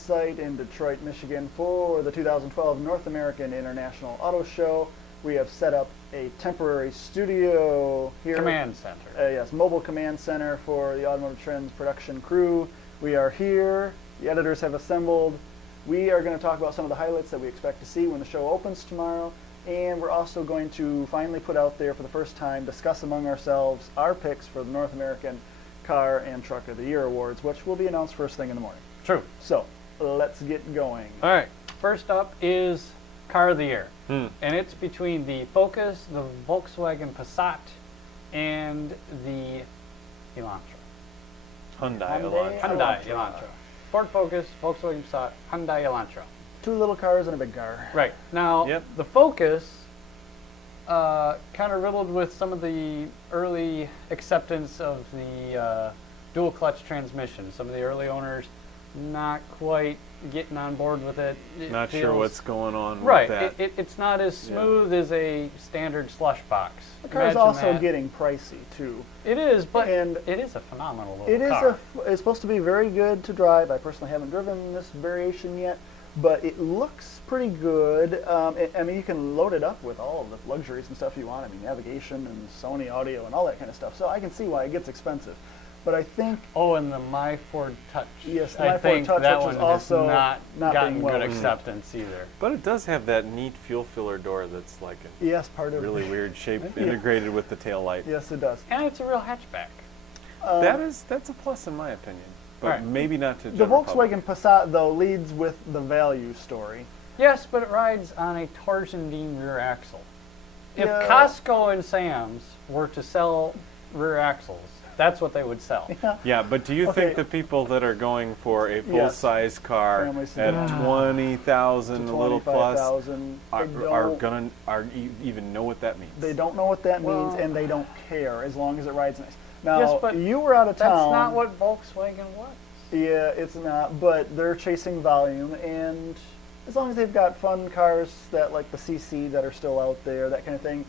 site in Detroit, Michigan for the 2012 North American International Auto Show. We have set up a temporary studio here. Command center. Yes, mobile command center for the Automotive Trends production crew. We are here. The editors have assembled. We are going to talk about some of the highlights that we expect to see when the show opens tomorrow. And we're also going to finally put out there for the first time, discuss among ourselves our picks for the North American Car and Truck of the Year Awards, which will be announced first thing in the morning. True. So, let's get going. All right. First up is Car of the Year. And it's between the Focus, the Volkswagen Passat, and the Elantra. Hyundai Elantra. Ford Focus, Volkswagen Passat, Hyundai Elantra. Two little cars and a big car. Right. Now, the Focus kind of riddled with some of the early acceptance of the dual clutch transmission. Some of the early owners not quite getting on board with it. Not sure what's going on with that. It's not as smooth as a standard slush box. The car's also getting pricey too. It is, but it is a phenomenal little car. It's supposed to be very good to drive. I personally haven't driven this variation yet, but it looks pretty good. I mean, you can load it up with all of the luxuries and stuff you want. I mean, navigation and Sony audio and all that kind of stuff. So I can see why it gets expensive. But I think... Oh, and the My Ford Touch. Yes, the My Ford Touch, that which one is also not gotten well good acceptance either. But it does have that neat fuel filler door that's like a part of really weird shape integrated with the tail light. Yes, it does. And it's a real hatchback. That's a plus in my opinion. But maybe not to the Volkswagen Passat, though, leads with the value story. Yes, but it rides on a torsion beam rear axle. If Costco and Sam's were to sell rear axles, that's what they would sell. Yeah, but do you think the people that are going for a full-size car at 20,000 a little plus are even know what that means? They don't know what that means, and they don't care as long as it rides nice. Now, but you were out of town. That's not what Volkswagen was. Yeah, it's not, but they're chasing volume, and as long as they've got fun cars that like the CC that are still out there, that kind of thing,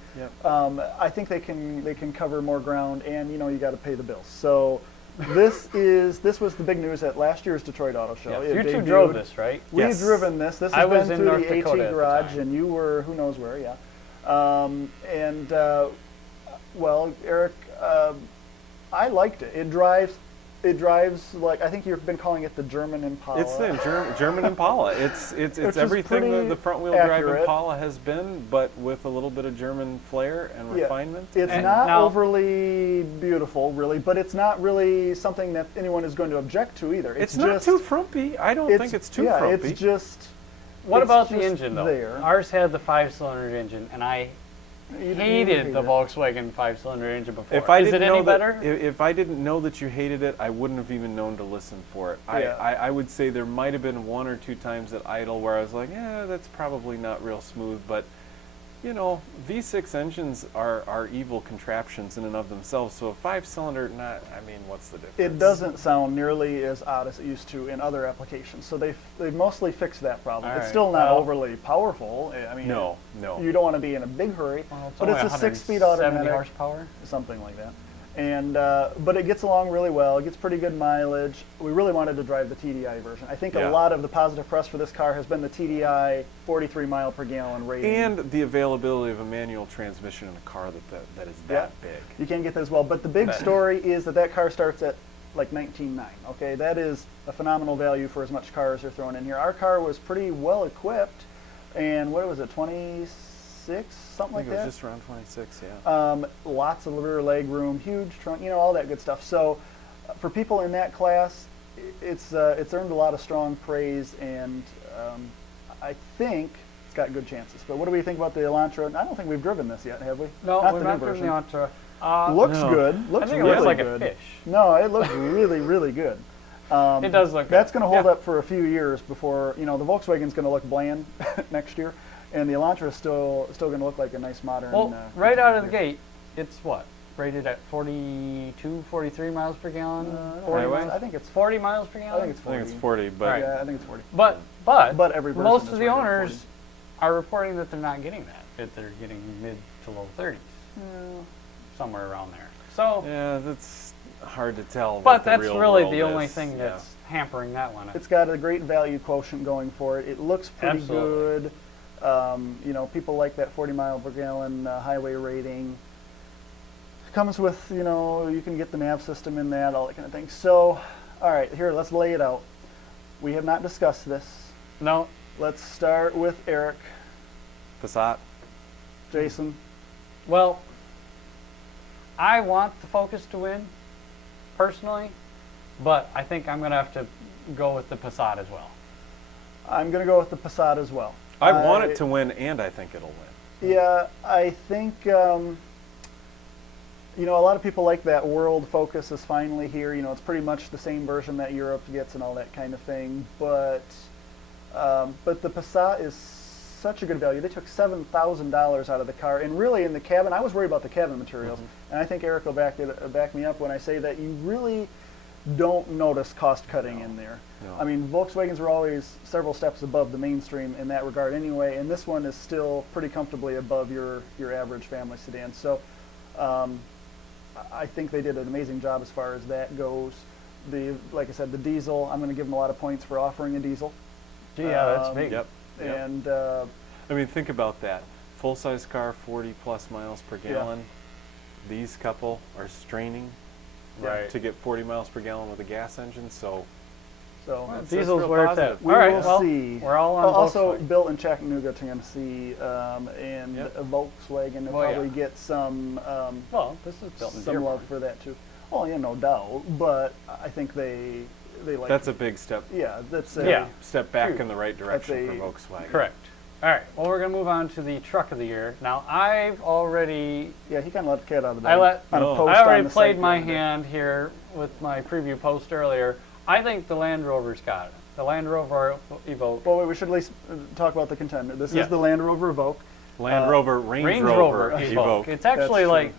I think they can cover more ground, and you got to pay the bills. So this was the big news at last year's Detroit Auto Show. Yeah. You two drove this, right? We've driven this. This has been through the AT garage, and you were who knows where, well, Eric, I liked it. It drives like, I think you've been calling it the German Impala. It's the German Impala. It's everything that the front wheel drive Impala has been, but with a little bit of German flair and refinement. It's not overly beautiful, really, but it's not really something that anyone is going to object to either. It's not too frumpy. I don't think it's too frumpy. It's just. What about the engine, though? There. Ours had the 5-cylinder engine, and I hated the Volkswagen 5-cylinder engine before. Is it any better? If I didn't know that you hated it, I wouldn't have even known to listen for it. I would say there might have been 1 or 2 times at idle where I was like, that's probably not real smooth. But, V6 engines are evil contraptions in and of themselves. So a 5-cylinder, what's the difference? It doesn't sound nearly as odd as it used to in other applications. So they've mostly fixed that problem. It's still not overly powerful. I mean, no. You don't want to be in a big hurry. Well, but it's a 6-speed automatic. 70 horsepower? Something like that. And but it gets along really well. It gets pretty good mileage. We really wanted to drive the TDI version. I think a lot of the positive press for this car has been the TDI 43 mile per gallon rating. And the availability of a manual transmission in a car that is that big. You can't get that as well. But the big story is that car starts at like 19.9. Okay, that is a phenomenal value for as much car as they're throwing in here. Our car was pretty well equipped, and what was it, 26, something like that? It was just around 26, lots of rear leg room, huge trunk, all that good stuff. So for people in that class, it's earned a lot of strong praise, and I think it's got good chances. But what do we think about the Elantra? I don't think we've driven this yet, have we? No, we've not driven the Elantra. Looks good. Looks I think really it looks like good. a fish. No, it looks really, really good. It does look good. That's going to hold up for a few years before, the Volkswagen's going to look bland next year, and the Elantra is still going to look like a nice modern. Well, right out of the gate, it's what? Rated at 42, 43 miles per gallon? 40 miles? I think it's 40 miles per gallon? I think it's 40. I think it's 40, but yeah, I think it's 40. But every most of the owners are reporting that they're not getting that they're getting mid to low 30s, somewhere around there. So yeah, that's. hard to tell. But what the that's real really world the only is. thing that's hampering that one. It's got a great value quotient going for it. It looks pretty Absolutely. good. You know, people like that 40 mile per gallon highway rating. Comes with, you know, you can get the nav system in that, all that kind of thing. So, all right, here, let's lay it out. We have not discussed this. No, Let's start with Eric. Passat. Jason. well, I want the Focus to win, personally, but I think I'm going to have to go with the Passat as well. I'm going to go with the Passat as well. I want it to win, and I think it'll win. Yeah, I think, you know, a lot of people like that world Focus is finally here. You know, it's pretty much the same version that Europe gets and all that kind of thing. But the Passat is such a good value. They took $7,000 out of the car, and really in the cabin, I was worried about the cabin materials, and I think Eric will back me up when I say that you really don't notice cost cutting in there. No. I mean, Volkswagens were always several steps above the mainstream in that regard anyway, and this one is still pretty comfortably above your average family sedan. So I think they did an amazing job as far as that goes. Like I said, the diesel, I'm going to give them a lot of points for offering a diesel. Gee, yeah, that's big. Yep. And I mean, think about that. Full-size car, 40 plus miles per gallon. These couple are straining Right. to get 40 miles per gallon with a gas engine. So so Diesel's real where it's positive. at. we All right, will well, see. we're all on Also Volkswagen. built in Chattanooga, Tennessee, and Yep. a Volkswagen will Well, yeah. probably get some Well, this is built in some Dearborn. love for that too. Oh yeah, no doubt. But I think they like. that's a big step. Yeah, that's a, Yeah. Step back Huge. in the right direction That's for a- Volkswagen. Correct. All right, well, we're going to move on to the Truck of the Year. Now, I've already Yeah, he kind of let the cat out of the bag. On a No. post I on already the site played the my other day. hand here with my preview post earlier. I think the Land Rover's got it. The Land Rover Evoque. Well, wait, we should at least talk about the contender. This Yeah. is the Land Rover Evoque. Land Rover, Range Rover Rover, Evoque. Evoque. It's actually That's like,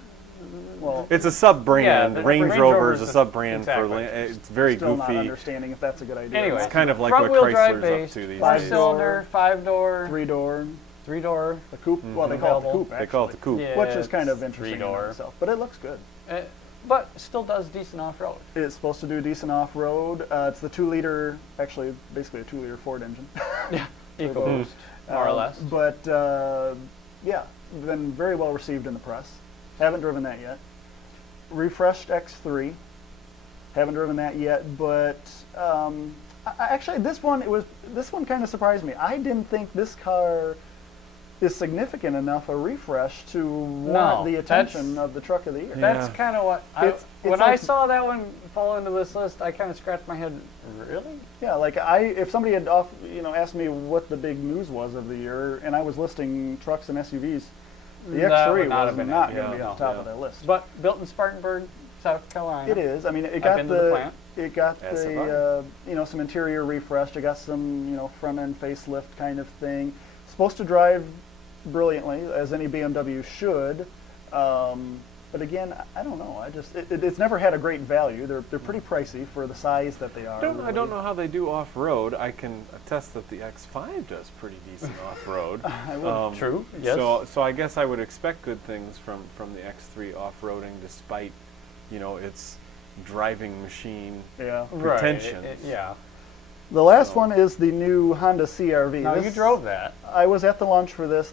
Well, It's a sub-brand. Yeah, the Range Range Rover Rover's is a a- sub-brand exactly. for. It's very still not goofy. understanding if that's a good idea. Anyway. It's kind of like front what wheel drive Chrysler's based, up to these Five days. four-cylinder, five-door, three-door, three-door. the coupe. Well, they call it the Available. coupe. They Actually, call it the coupe. Yeah, which is kind of it's interesting in three-door. itself, but it looks good. But still does decent off-road. It's supposed to do decent off-road. It's the 2-liter, actually, basically a 2-liter Ford engine. Yeah, EcoBoost, more or less. But yeah, been very well received in the press. Haven't driven that yet. Refreshed X3. Haven't driven that yet, but actually this one kind of surprised me. I didn't think this car is significant enough a refresh to warrant the attention of the Truck of the Year. That's Yeah. kind of what It's when I like- saw that one fall into this list, I kind of scratched my head. Really? Yeah, like if somebody had asked me what the big news was of the year, and I was listing trucks and SUVs, the That X3 would not was have been not it. going to be Yeah, on top yeah. of that list. But built in Spartanburg, South Carolina. It is. I mean, it I've got been to the plant. it got As have the some interior refreshed. It got some front end facelift kind of thing. Supposed to drive brilliantly, as any BMW should. But again, I don't know. It's never had a great value. They're pretty pricey for the size that they are. I don't know how they do off-road. I can attest that the X5 does pretty decent off-road. I would. True. Yes. So I guess I would expect good things from the X3 off-roading, despite its driving machine Yeah. Right, pretensions. yeah. The last So- one is the new Honda CR-V. Now you drove that. I was at the launch for this.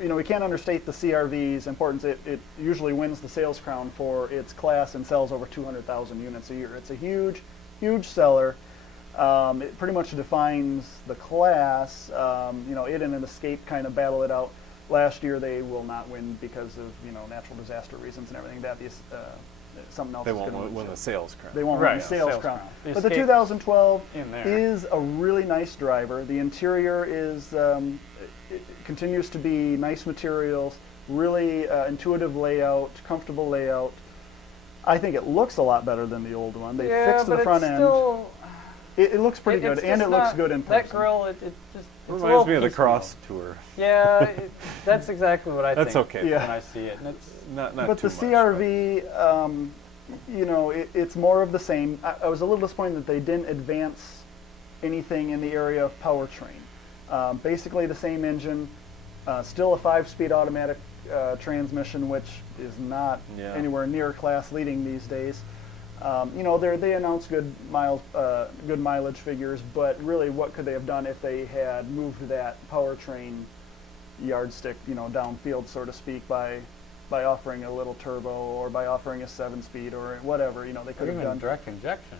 We can't understate the CR-V's importance. It usually wins the sales crown for its class and sells over 200,000 units a year. It's a huge, huge seller. It pretty much defines the class. It and an Escape kind of battle it out. Last year they will not win because of natural disaster reasons and everything. Something else. They is won't gonna win the sales crown. They won't Right, win the sales sales crown. crown. The But the Escape 2012 in there. is a really nice driver. The interior is it continues to be nice materials, really intuitive layout, comfortable layout. I think it looks a lot better than the old one. They fixed the front end. Still, It looks pretty good, it's and just it looks not- good in person. That grill, it just It it's a reminds little me of the piecemeal. cross tour. Yeah, that's exactly what I That's think okay. Yeah. when I see it. And it's Not But too the much, CR-V, it's more of the same. I was a little disappointed that they didn't advance anything in the area of powertrain. Basically the same engine, still a 5-speed automatic transmission, which is not Yeah. anywhere near class leading these days. You know, they announced good mileage figures, but really, what could they have done if they had moved that powertrain yardstick, you know, downfield, so to speak, by offering a little turbo or by offering a 7-speed or whatever? You know, they could have done direct injection.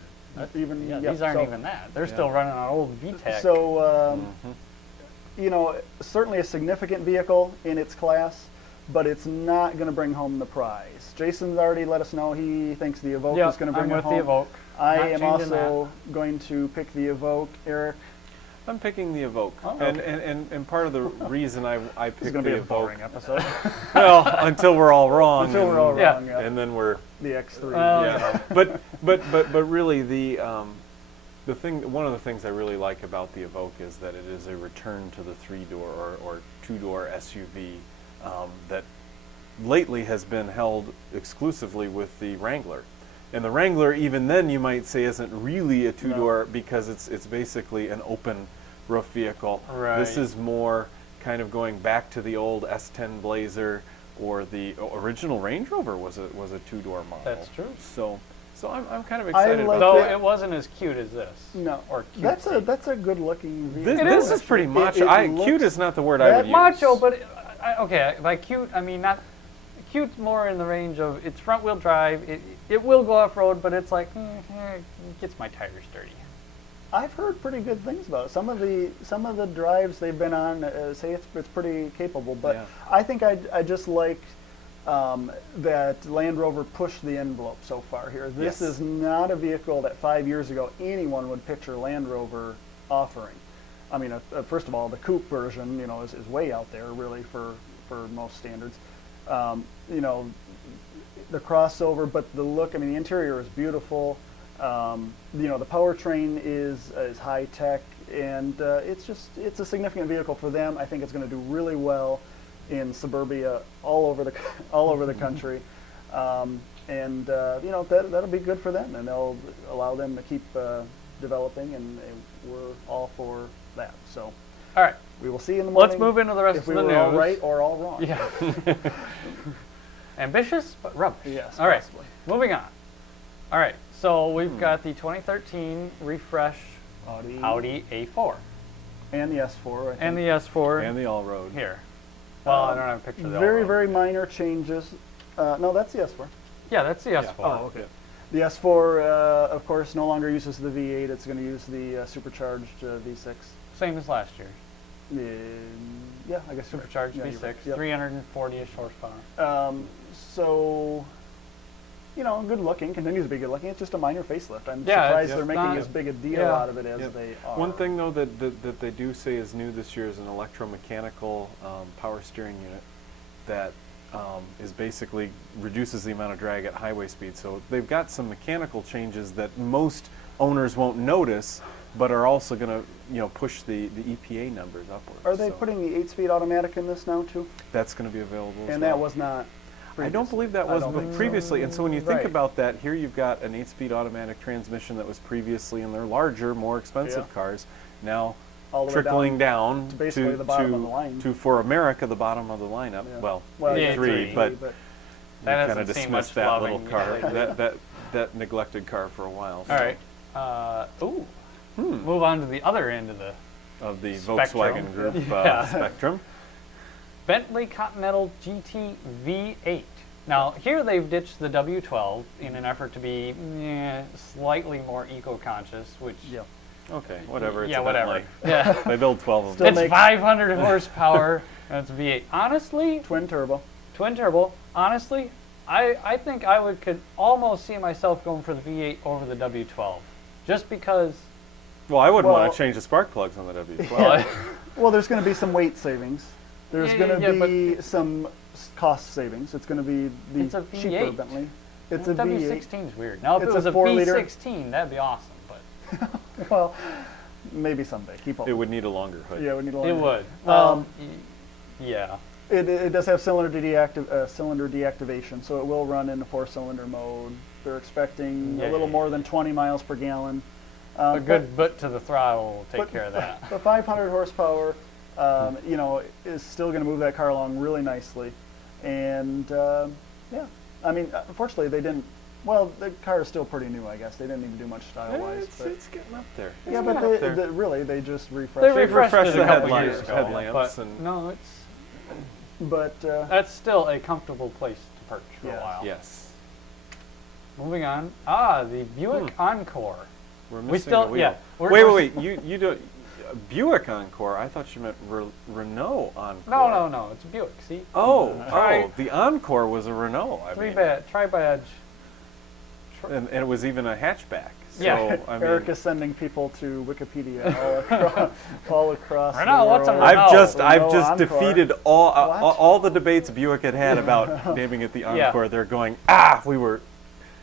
even. Yeah, Yeah, these aren't so, even that. They're still running on old VTEC. So, you know, certainly a significant vehicle in its class, but it's not going to bring home the prize. Jason's already let us know he thinks the Evoque is going to bring it home. I'm with the Evoque. I Not am changing also going to pick the Evoque. Eric? I'm picking the Evoque, Oh, and part of the reason I This is picked going to the be a Evoque, boring episode. well, until we're all wrong, Until we're all Yeah. wrong, yeah. and then we're The X3. yeah. But really the thing, one of the things I really like about the Evoque is that it is a return to the 3-door or 2-door SUV that lately has been held exclusively with the Wrangler. And the Wrangler, even then, you might say, isn't really a 2-door because it's basically an open roof vehicle. Right. This is more kind of going back to the old S10 Blazer, or the original Range Rover was a 2-door model. That's true. So I'm kind of excited like about Though that. it wasn't as cute as this. No. Or cute. That's a good looking vehicle. This is pretty macho. Cute is not the word I that would use. Macho, but okay, by cute, I mean not. Cute's more in the range of it's front wheel drive. It will go off road, but it's like it gets my tires dirty. I've heard pretty good things about it. Some of the drives they've been on say it's pretty capable, but Yeah. I think I just like that Land Rover pushed the envelope so far here. This Yes. is not a vehicle that 5 years ago anyone would picture Land Rover offering. I mean, first of all, the coupe version, you know, is way out there really for most standards. You know, the crossover, but the look, I mean, the interior is beautiful. You know, the powertrain is high tech, and it's a significant vehicle for them. I think it's going to do really well in suburbia all over the country, and you know, that'll be good for them, and they'll allow them to keep developing, and we're all for that. So, All right, we will see in the morning. let's move into the rest if of we the were news. all right or all wrong. Yeah. Ambitious, but rubbish. Yes, All right, possibly. moving on. All right, so we've got the 2013 refresh Audi A4 and the S4. I think. and the S4 And the all-road. here. Well, I don't have a picture of the Very, all-road. very minor changes. No, that's the S4. Yeah, that's the S4. Oh, okay. The S4, of course, no longer uses the V8. It's going to use the supercharged V6. Same as last year. Yeah, I guess Supercharged you're V6, right. Yep. 340-ish horsepower. So, you know, good looking, continues to be good looking. It's just a minor facelift. I'm Yeah, surprised it's they're making not- as big a deal yeah. out of it as Yep. they are. One thing though that they do say is new this year is an electromechanical power steering unit that is basically reduces the amount of drag at highway speed. So they've got some mechanical changes that most owners won't notice, but are also going to push the EPA numbers upwards. Are they So putting the 8-speed automatic in this now too? that's going to be available. as And well. that was not. I don't believe that I was don't think so. previously. And so when you think Right. about that, here you've got an 8-speed automatic transmission that was previously in their larger, more expensive Yeah. cars. Now All the way trickling down to basically the bottom of the line. to for America the bottom of the lineup. Yeah. Well, yeah, three, three, but That you kind hasn't of seen dismissed much that little loving car, lately. that neglected car for a while. All right. Move on to the other end of the Of the Spectrum. Volkswagen Group Yeah. Spectrum. Bentley Continental GT V8. Now, here they've ditched the W12 in an effort to be slightly more eco-conscious, which... Yeah. Okay, whatever. It's yeah, a whatever. Bentley. Yeah. They build 12 of Still them. It's make- 500 horsepower, and it's V8. Honestly, Twin turbo. twin turbo, honestly, I think I could almost see myself going for the V8 over the W12. Just because... Well, I wouldn't Well- want to change the spark plugs on the W12. Well, Well, there's going to be some weight savings. There's Yeah, going to yeah, be some cost savings. It's going to be the It's a cheaper V8. Bentley. It's the a V8. W16 is weird. Now, if It's it was a a 4-liter. V16, that'd be awesome, but Well, maybe someday. Keep on. It would need a longer hood. Yeah, we need a it longer. would. Well, yeah. It does have cylinder deactivation, so it will run in a 4-cylinder mode. They're expecting a little Yay. more than 20 miles per gallon. A good butt to the throttle will take care of that. The 500 horsepower, you know, is still going to move that car along really nicely. And yeah, I mean, unfortunately, they didn't Well, the car is still pretty new, I guess. They didn't even do much style-wise. It's getting up there. Yeah, It's but getting up there. really, they just refreshed They it. refreshed it the a couple headlights, years ago. headlamps, But and no, it's But, that's still a comfortable place to perch for Yeah. a while. yes, Moving on. The Buick Encore. we're We missing still, a wheel. yeah. we're- Wait. You don't. Buick Encore. I thought you meant Renault Encore. No, it's a Buick. See, Oh, the Encore was a Renault. I mean, tri-badge. and it was even a hatchback. So, Yeah. I mean, Eric is sending people to Wikipedia all across Renault, the what's a world. Renault? I've just Encore. defeated What? all the debates Buick had about naming it the Yeah. Encore. They're going, we were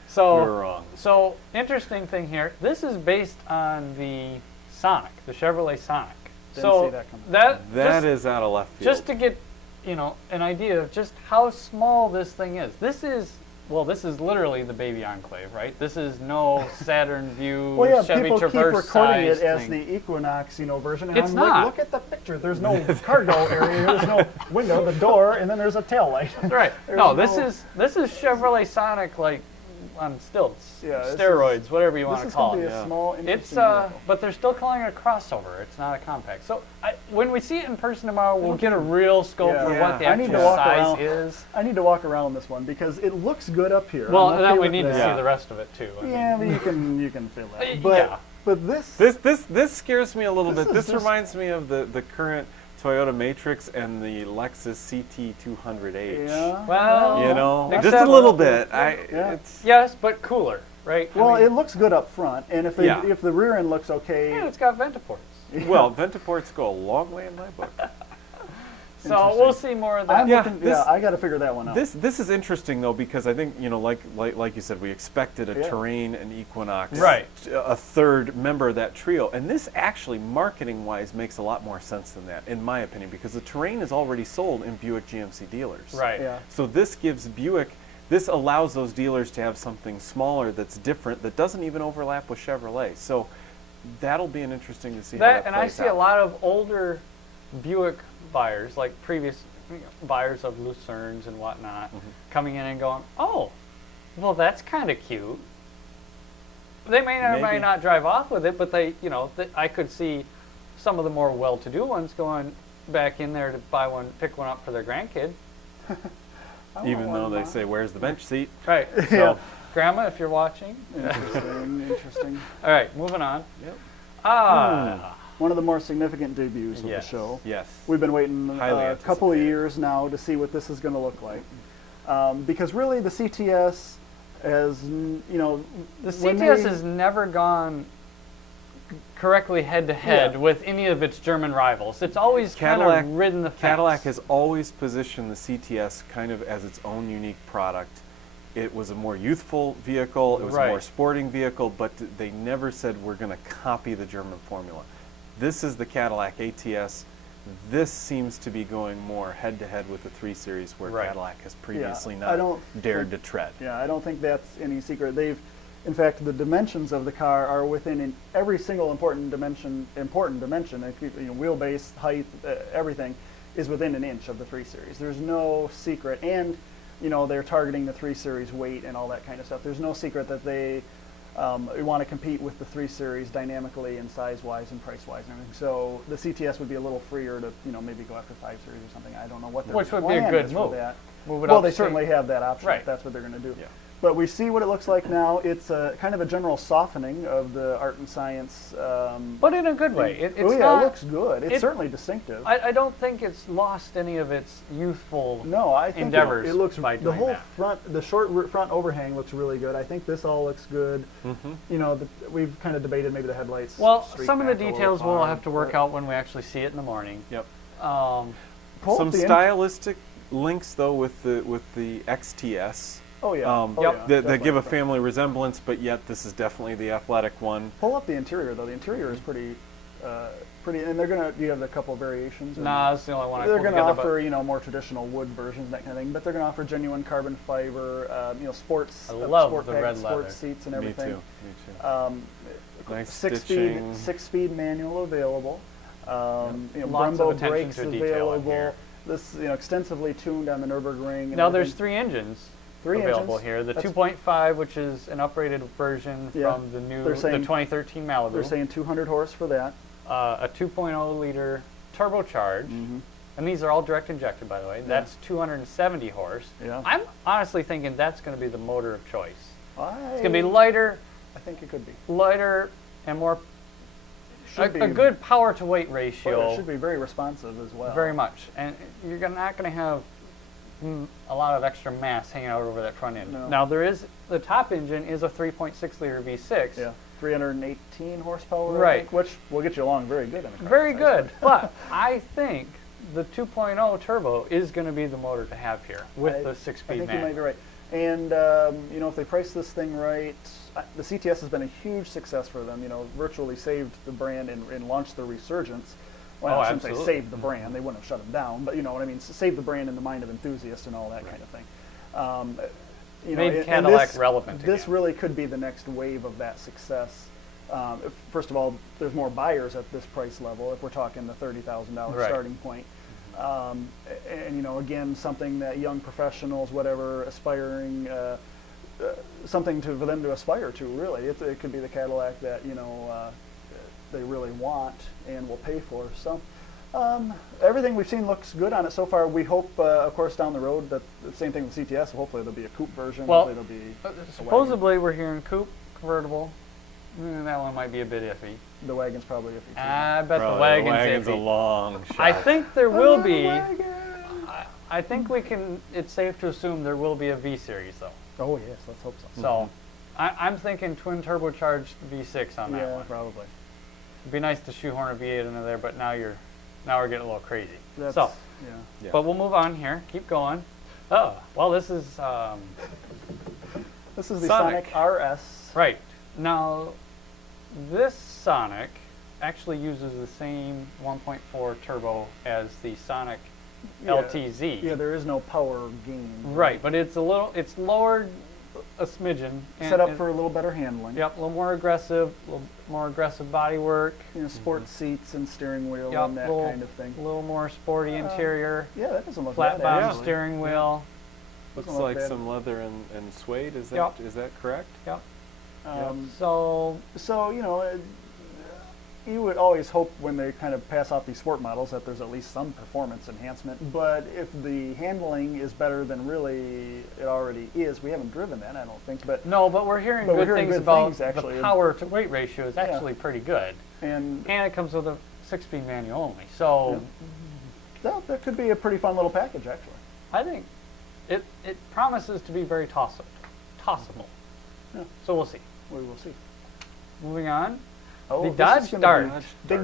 So wrong. So interesting thing here. This is based on the Sonic, the Chevrolet Sonic. Didn't so see that coming. That is out of left field. just to get an idea of just how small this thing is. This is literally the baby Enclave, right? This is no Saturn View, Well, yeah, Chevy people keep Traverse recording it size as thing. the Equinox, version. And It's I'm not. like, look at the picture. There's no cargo area. There's no window, the door, and then there's a tail light. Right. There's No, this no- is Chevrolet Sonic, like on stilts, Yeah, this steroids, whatever you want This to is call going it. to be a Yeah. small, It's interesting vehicle. but they're still calling it a crossover. It's not a compact. So when we see it in person tomorrow, we'll get a real scope Yeah. for Yeah. what the I need actual to walk size around. is. I need to walk around this one because it looks good up here. Well, I'm then okay we with need to that. see the rest of it too. I Yeah, mean, but you can feel that. Yeah. But but this This scares me a little This bit. is This just- reminds me of the current Toyota Matrix and the Lexus CT200H. yeah. Well, You know, Except- just a little bit. Yeah. It's yes, but cooler, right? Well, I mean, it looks good up front, and if Yeah. if the rear end looks okay, yeah, it's got ventiports. well, Ventaports go a long way in my book. So we'll see more of that. I'm Yeah, looking, this- I got to figure that one out. This is interesting though because I think like you said we expected a Yeah. Terrain and Equinox, Right. A third member of that trio, and this actually marketing wise makes a lot more sense than that in my opinion because the Terrain is already sold in Buick GMC dealers. Right. Yeah. So this gives Buick. This allows those dealers to have something smaller that's different that doesn't even overlap with Chevrolet. So that'll be an interesting to see how that And I plays see a out. lot of older Buick buyers, like previous buyers of Lucernes and whatnot, coming in and going, "Oh, well, that's kind of cute." They may Maybe. not drive off with it, but I could see some of the more well-to-do ones going back in there to pick one up for their grandkid. I want Even one though they now. say, "Where's the bench seat?" Right. Yeah. So, Grandma, if you're watching. Interesting. All right, moving on. Yep. One of the more significant debuts of Yes. the show. Yes. We've been waiting Highly a couple of anticipated. years now to see what this is going to look like. Because really the CTS has, The when CTS they- has never gone correctly head-to-head Yeah. with any of its German rivals. It's always kind Cadillac- of ridden the fence. Cadillac has always positioned the CTS kind of as its own unique product. It was a more youthful vehicle, it was a more Right. sporting vehicle, but they never said we're going to copy the German formula. This is the Cadillac ATS. This seems to be going more head-to-head with the 3 Series where Right. Cadillac has previously I don't not dared to tread. Yeah, I don't think that's any secret. In fact, the dimensions of the car are within every single important dimension. Wheelbase, height, everything is within an inch of the 3 Series. There's no secret, and they're targeting the 3 Series weight and all that kind of stuff. There's no secret that they want to compete with the 3 Series dynamically and size-wise and price-wise and everything. So the CTS would be a little freer to maybe go after 5 Series or something. I don't know what their Which would be a plan good is for move. that. Move it Well, up they state. certainly have that option Right. if that's what they're going to do. Yeah. But we see what it looks like now. It's kind of a general softening of the art and science. But in a good way. It's oh yeah, not, it looks good. It's it- certainly distinctive. I don't think it's lost any of its youthful No, I think endeavors it looks by the doing whole that. front, the short front overhang looks really good. I think this all looks good. We've kind of debated maybe the headlights. Well, streak some of the back a little details we'll far, have to work but- out when we actually see it in the morning. Yep. Pull Some up the stylistic links though with the XTS. Oh yeah. Oh, Yep. That give a definitely. family resemblance, but yet this is definitely the athletic one. Pull up the interior though. The interior is pretty, and they're gonna. Do you have a couple of variations? or Nah, that's the only one I They're pulled going to together. offer, more traditional wood versions, that kind of thing. But they're going to offer genuine carbon fiber, sports, I love sport the pack, red sports leather. seats and Me everything. too. Nice Six-speed, stitching. six-speed manual available. Lots of Brembo attention brakes to detail in available. here. This, extensively tuned on the Nürburgring. And Now there's everything. 3 engines. 3 available engines. here. The That's- 2.5, which is an upgraded version Yeah. from the They're saying- 2013 Malibu. They're saying 200 horse for that. A 2.0 liter turbocharged. And these are all direct injected, by the way. That's 270 horse. Yeah. I'm honestly thinking that's going to be the motor of choice. It's going to be I think it could be. lighter, and more a Should be. good power to weight But ratio. it should be very responsive as well. Very much, and you're not going to have a lot of extra mass hanging out over that front end. No. Now the top engine is a 3.6 liter V6. Yeah. 318 horsepower, I Right. think, which will get you along very good in a car. Very size, good, but I think the 2.0 turbo is going to be the motor to have here with the I six-speed think you might manual. be right. And you know, if they price this thing right, the CTS has been a huge success for them. You know, virtually saved the brand and launched the resurgence. Well, Oh, I shouldn't say absolutely. saved the brand; they wouldn't have shut them down. But you know what I mean? Saved the brand in the mind of enthusiasts and all that kind of thing. You know, Made and Cadillac this, relevant This again. really could be the next wave of that success. First of all, there's more buyers at this price level. If we're talking the $30,000 Right. starting point. And you know, again, something that young professionals, whatever, aspiring, something for them to aspire to. Really, it could be the Cadillac that they really want and will pay for. So everything we've seen looks good on it so far. We hope, of course, down the road that the same thing with CTS. Hopefully, there'll be a coupe version. Well, hopefully, there'll be a wagon. supposedly we're hearing coupe, convertible. That one might be a bit iffy. The wagon's probably iffy too. I bet Probably the wagon's, wagon's a iffy. long shot. I think there will Another be. wagon! I think we can. It's safe to assume there will be a V series though. Oh yes, let's hope so. So, I'm thinking twin turbocharged V6 on that Yeah, one. probably. It'd be nice to shoehorn a V8 into there, but now we're getting a little crazy. That's, So, yeah. Yeah. but we'll move on here. Keep going. Oh, well, this is This is the Sonic. Sonic RS. right now. This Sonic actually uses the same 1.4 turbo as the Sonic Yeah. LTZ. Yeah, there is no power gain. Right, but it's lowered a smidgen. and Set up it- for a little better handling. Yep, a little more aggressive body work. You know, sport seats and steering wheel Yep, and that little, kind of thing. A little more sporty interior. Yeah, that doesn't look Flat bad. bottom actually. steering wheel. Looks Doesn't look like bad. some leather and suede. Is that Yep. is that correct? Yep. So you know, you would always hope when they kind of pass off these sport models that there's at least some performance enhancement. But if the handling is better than really it already is, we haven't driven that, I don't think. But No, but we're hearing But we're good hearing things good about things, actually. the power to weight ratio is actually pretty good. and And it comes with a 6-speed manual only. So that could be a pretty fun little package, actually. I think it promises to be very tossable. Yeah. So we'll see. We will see. Moving on. Oh, The this Dodge is gonna Dart. be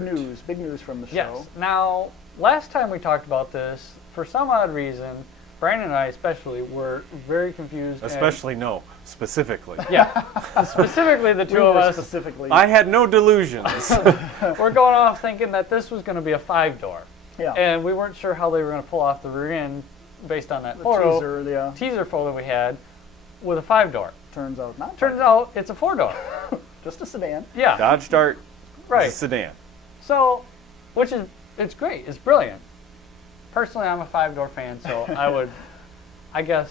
big news from the show. Yes. Now, last time we talked about this, for some odd reason, Brandon and I especially were very confused. Specifically. Yeah. Specifically, the two We of were us specifically. I had no delusions. were going off thinking that this was going to be a 5-door. Yeah. And we weren't sure how they were going to pull off the rear end based on that the photo, teaser, photo we had with a 5-door. turns out not. Turns out it's a 4-door. just a sedan. Yeah. Dodge Dart Right. is a sedan. So, it's great. It's brilliant. Personally, I'm a 5-door fan, so I guess.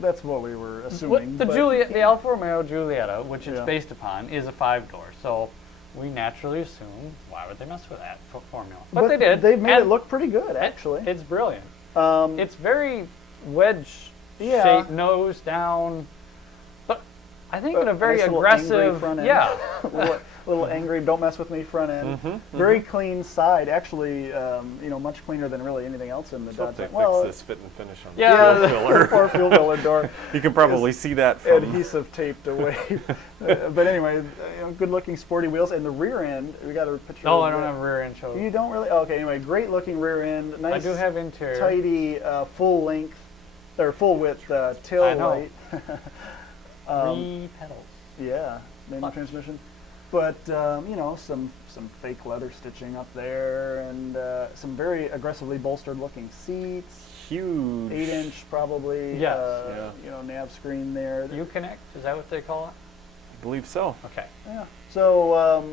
That's what we were assuming. The but- the Alfa Romeo Giulietta, which it's Yeah. based upon, is a 5-door. So we naturally assume, why would they mess with that formula? But they did. They've made and it look pretty good, actually. It's brilliant. Um, It's very wedge Yeah. shaped, nose down, but I think in a very nice little angry aggressive, front end. yeah. little angry, don't mess with me front end. Very clean side, actually. Much cleaner than really anything else in the Let's hope Dodge. they fix this fit and finish on the Yeah. fuel filler. Or fuel filler door. You can probably see that from Adhesive taped away. But anyway, good-looking sporty wheels, and the rear end. We got a picture. No, of I don't that. have a rear end show. You don't really. Okay, anyway, great-looking rear end. Nice. I do have interior. Tidy, full length or full width tail I know. light. 3 pedals. Yeah, manual transmission. But some fake leather stitching up there, and some very aggressively bolstered looking seats. huge. 8-inch probably. Yes. Nav screen there. Uconnect, is that what they call I believe so. it? Okay. Yeah. So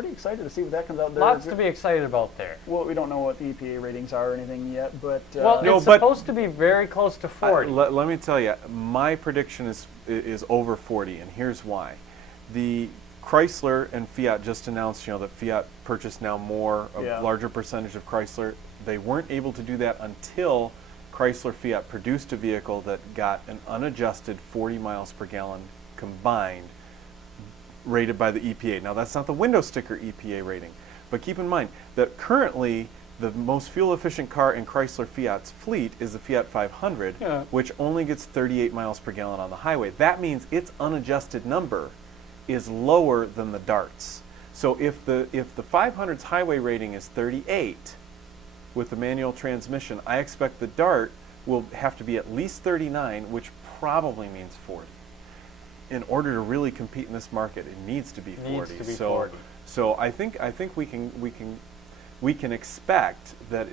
pretty excited to see what that comes out. Lots to be excited about there. Well, we don't know what the EPA ratings are or anything yet, but Well, No, it's but- supposed to be very close to 40. Let me tell you, my prediction is over 40, and here's why. The Chrysler and Fiat just announced, that Fiat purchased now a larger percentage of Chrysler. They weren't able to do that until Chrysler Fiat produced a vehicle that got an unadjusted 40 miles per gallon combined, rated by the EPA. Now, that's not the window sticker EPA rating, but keep in mind that currently the most fuel-efficient car in Chrysler Fiat's fleet is the Fiat 500, which only gets 38 miles per gallon on the highway. That means its unadjusted number is lower than the Dart's. So if the 500's highway rating is 38 with the manual transmission, I expect the Dart will have to be at least 39, which probably means 40. In order to really compete in this market, it needs to be 40. So I think we can expect that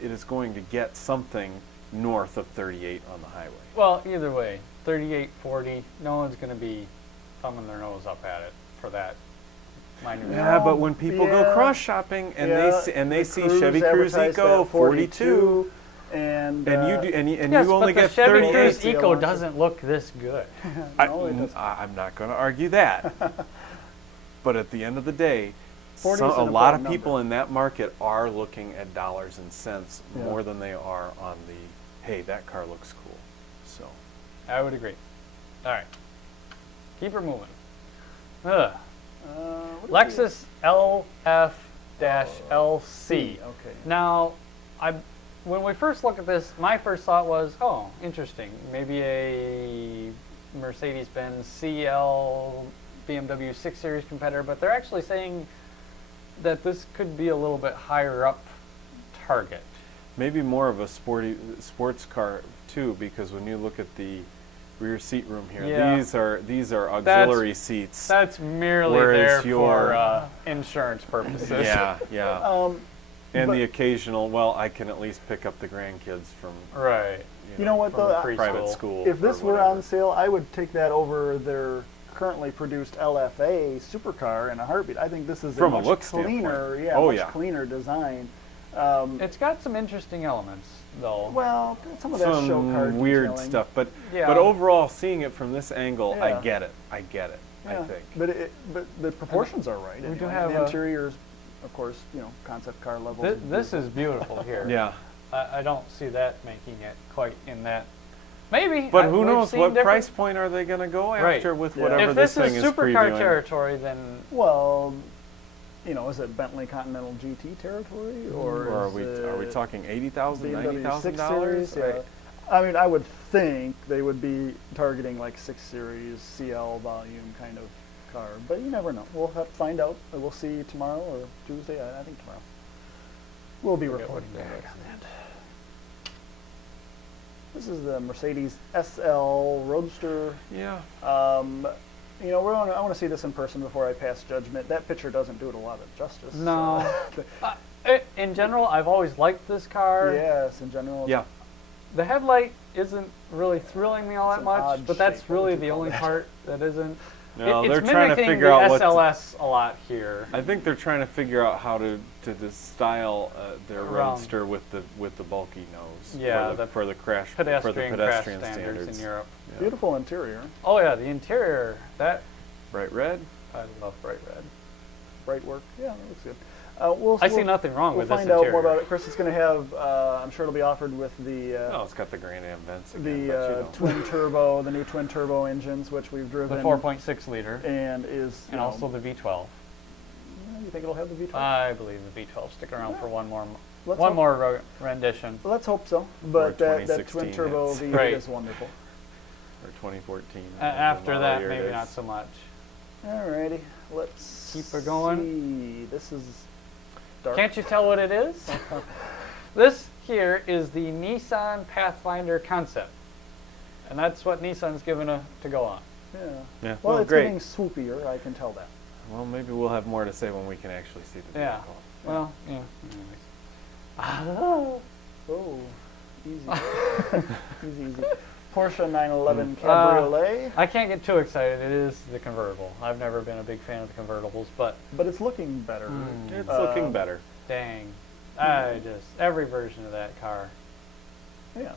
it is going to get something north of 38 on the highway. Well, either way, 38, 40, no one's going to be thumbing their nose up at it for that. Yeah, but when people go cross shopping and they see Chevy Cruze advertised Eco at 42, and you only but get the Chevy 38. Cruze Eco doesn't look this good. I'm not going to argue that. But at the end of the day, 40 is a an lot of important people number. in that market are looking at dollars and cents more than they are on the, hey, that car looks cool. So I would agree. All right. Keep her moving. Ugh. what is Lexus LF-LC. Okay. Now, when we first look at this, my first thought was, oh, interesting. Maybe a Mercedes-Benz CL BMW 6 Series competitor, but they're actually saying that this could be a little bit higher up target. maybe more of a sports car too, because when you look at the rear seat room here, these are auxiliary seats. That's merely Whereas there for insurance purposes. Yeah. And the occasional, well, I can at least pick up the grandkids from right. You know what, though? Private school. If this or were on whatever. sale, I would take that over their currently produced LFA supercar in a heartbeat. I think this is From a much look cleaner, standpoint. cleaner design. It's got some interesting elements, though. Well, some of that show Some car weird detailing. stuff, but Yeah. overall, seeing it from this angle, Yeah. I get it. I Yeah, think. but the proportions are right. We do anyway. have the a- interiors, of course, concept car level. This is beautiful here. Yeah. I don't see that making it quite in that. Maybe. But who we've knows seen what different- price point are they going to go Right. after with Yeah. whatever If this this thing is is supercar previewing? territory, then Well, is it Bentley Continental GT territory, or Or is are we it talking $80,000, BMW $90,000? 6 Series? Yeah. I mean, I would think they would be targeting like 6 Series CL volume kind of car, but you never know. We'll have to find out. We'll see tomorrow or Tuesday. I think tomorrow. We'll be reporting back on that. This is the Mercedes SL Roadster. Yeah. I want to see this in person before I pass judgment. That picture doesn't do it a lot of justice. No. In general, I've always liked this car. Yes, in general. Yeah. The headlight isn't really thrilling me all It's that an much, odd but that's shape. What really would you the call only that? part that isn't. No, It's they're trying to mimicking figure the out what to- SLS a lot here. I think they're trying to figure out how to style their Around. Roadster with the bulky nose. Yeah, for the pedestrian crash pedestrian standards in Europe. Yeah. Beautiful interior. Oh yeah, the interior. That Bright red. I love bright red. Bright work. Yeah, that looks good. I see nothing wrong We'll with this find out interior. more about it. Chris, it's going to have, I'm sure it'll be offered with the Oh, it's got the Grand Am vents again, but you the don't. twin turbo, the new twin turbo engines, which we've driven. The 4.6 liter, And is, and also the V12. you think it'll have the V12? I believe the V12 stick around for one more Let's hope- rendition. Let's hope so. But that 2016 twin turbo hits. V8 Right. is wonderful. Or 2014. After model that, year it maybe is. not so much. Alrighty, let's Keep her going. see. This is dark. Can't you tell what it is? This here is the Nissan Pathfinder concept. And that's what Nissan's given to go on. Yeah. Yeah. Well, it's great. getting swoopier, I can tell that. Well, maybe we'll have more to say when we can actually see the Yeah. vehicle. Well, yeah. Oh, easy. Easy. Porsche 911 Cabriolet. I can't get too excited. It is the convertible. I've never been a big fan of the convertibles, but But it's looking better. It's looking better. dang, every version of that car. Yeah.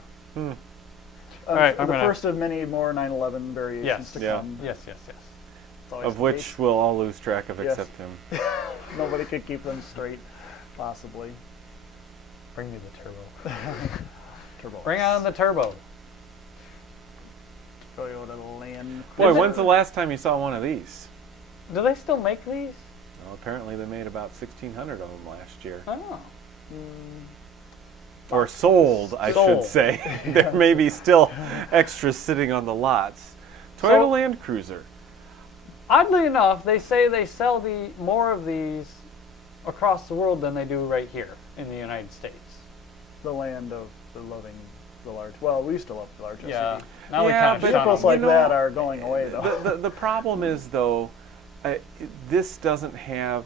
All right, the first of many more 911 variations to come. Yes. It's always Of the which case. we'll all lose track of Yes. except him. Nobody could keep them straight, possibly. Bring me the turbo. Turbo. Bring on the turbo. Toyota Land Boy, Is it- when's the last time you saw one of these? Do they still make these? Well, apparently they made about 1,600 of them last year. Oh. Or sold, I should Sold. say. There may be still extras sitting on the lots. Toyota So- Land Cruiser. Oddly enough, they say they sell more of these across the world than they do right here in the United States. The land of the loving the large. Well, we used to love the large Yeah. SUV. Now we Yeah, kind of but- shun Vehicles them. like know, that are going away, though. The problem is, though, this doesn't have.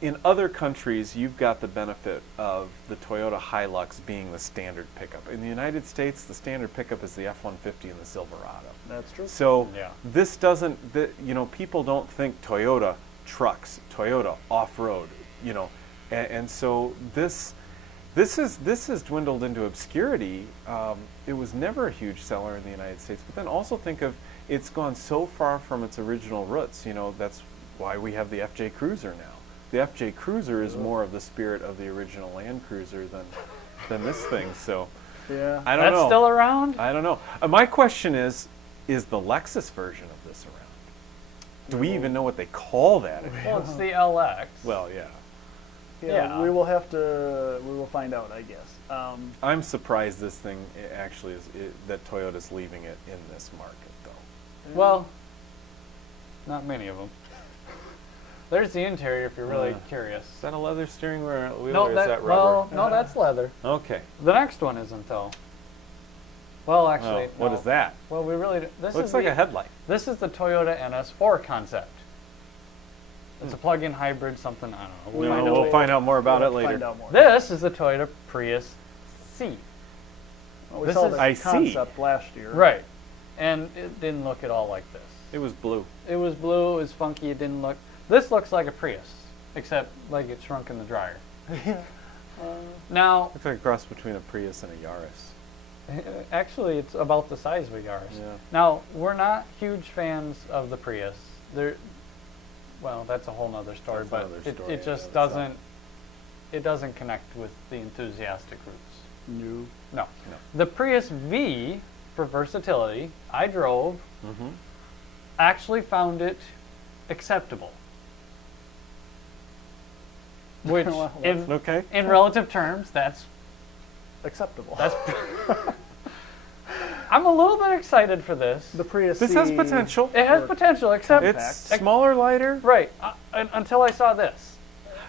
In other countries, you've got the benefit of the Toyota Hilux being the standard pickup. In the United States, the standard pickup is the F-150 and the Silverado. That's true. So Yeah. this doesn't, people don't think Toyota trucks, Toyota off-road, and so this has dwindled into obscurity. It was never a huge seller in the United States, but then also think of it's gone so far from its original roots. That's why we have the FJ Cruiser now. The FJ Cruiser is more of the spirit of the original Land Cruiser than this thing. So Yeah. I don't know. That's still around? I don't know. My question is the Lexus version of this around? Do we even know what they call that anymore? Well, it's the LX. Well, yeah. Yeah. We will find out, I guess. I'm surprised this thing actually that Toyota's leaving it in this market, though. Well, not many of them. There's the interior if you're really curious. Is that a leather steering wheel No, or is that rubber? well, no, that's leather. Okay. The next one isn't though. Well, actually, What no. is that? Well, we really this Looks is like the, a headlight. This is the Toyota NS4 concept. It's a plug-in hybrid, something I don't know. We'll find out more about it We'll later. Find out more. This is the Toyota Prius C. Well, we this saw is- the I see. concept last year. Right, and it didn't look at all like this. It was blue. It was blue. It was funky. It didn't look. This looks like a Prius, except like it shrunk in the dryer. Now, Looks like a cross between a Prius and a Yaris. actually, it's about the size of a Yaris. Yeah. Now, we're not huge fans of the Prius. Well, that's a whole nother story, That's but another story, it just yeah, doesn't. It doesn't connect with the enthusiastic roots. New. No. No. The Prius V, for versatility, I drove. Mm-hmm. Actually found it acceptable. Which, Well, Okay. in relative terms, that's Acceptable. I'm a little bit excited for this. The Prius This C has potential. It has or potential, except compact. It's smaller, lighter. right until I saw this.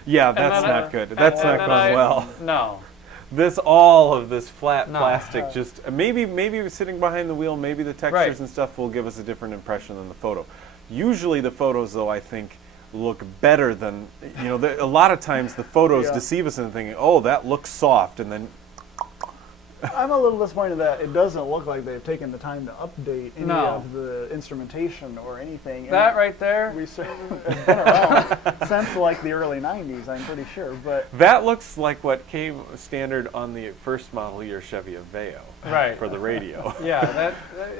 Yeah, And that's then not good. That's and not then going well. No. All of this flat No. plastic, just maybe sitting behind the wheel, maybe the textures Right. and stuff will give us a different impression than the photo. Usually the photos, though, I think look better than, a lot of times the photos Yeah. deceive us into thinking, oh, that looks soft, and then I'm a little disappointed that it doesn't look like they've taken the time to update any No. of the instrumentation or anything. That And right there. it's been around since like the early 90s, I'm pretty sure. But that looks like what came standard on the first model year Chevy Aveo Right. for the radio. Yeah,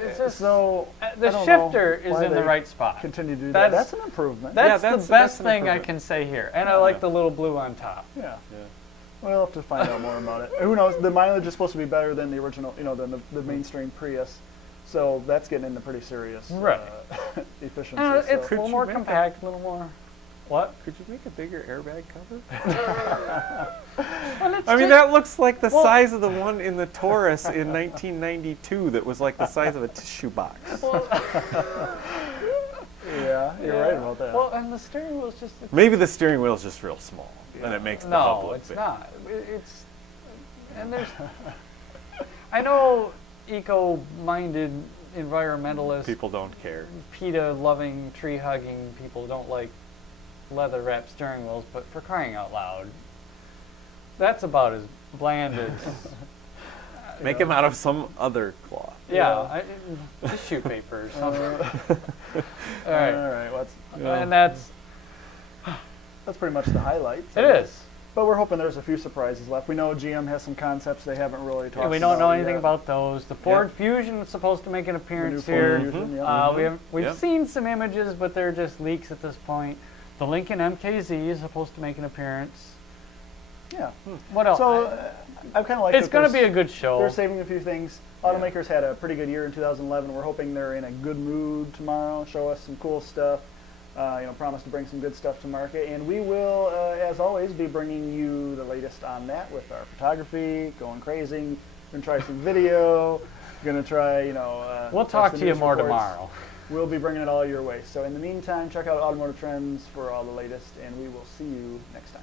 it's just so the I don't shifter know is why in the they right spot. Continue to do that. That's- That's an improvement. That's that's the best an thing I improvement. can say here, and I like the little blue on top. Yeah. Yeah. We'll have to find out more about it. Who knows? The mileage is supposed to be better than the original, than the mainstream Prius. So that's getting into pretty serious Right. efficiency. And it's a Could little you more make compact, a little more. What? Could you make a bigger airbag cover? Well, it's I mean, just- that looks like the Well- size of the one in the Taurus in 1992 that was like the size of a tissue box. Yeah, you're right about that. Well, and the steering wheel's just. Maybe the steering wheel's just real small, and it makes the hub No, look it's big. not. It's. And there's. I know eco-minded environmentalists, People don't care. PETA-loving, tree-hugging people don't like leather-wrapped steering wheels, but for crying out loud, that's about as bland as. Make them out of some other cloth. Yeah, tissue paper or something. All right. All right. Well, And that's pretty much the highlights. it is. But we're hoping there's a few surprises left. We know GM has some concepts they haven't really talked about. We don't know anything yet. about those. The Ford Fusion is supposed to make an appearance The new here. Ford Fusion, yeah. We've Yep. seen some images, but they're just leaks at this point. The Lincoln MKZ is supposed to make an appearance. Yeah. What else? So I kind of like it's going to be a good show. They're saving a few things. Automakers had a pretty good year in 2011. We're hoping they're in a good mood tomorrow. Show us some cool stuff. Promise to bring some good stuff to market, and we will, as always, be bringing you the latest on that with our photography, going crazy. Gonna try some video. Gonna try, we'll test talk the to you news more reports. tomorrow. We'll be bringing it all your way. So in the meantime, check out Automotive Trends for all the latest, and we will see you next time.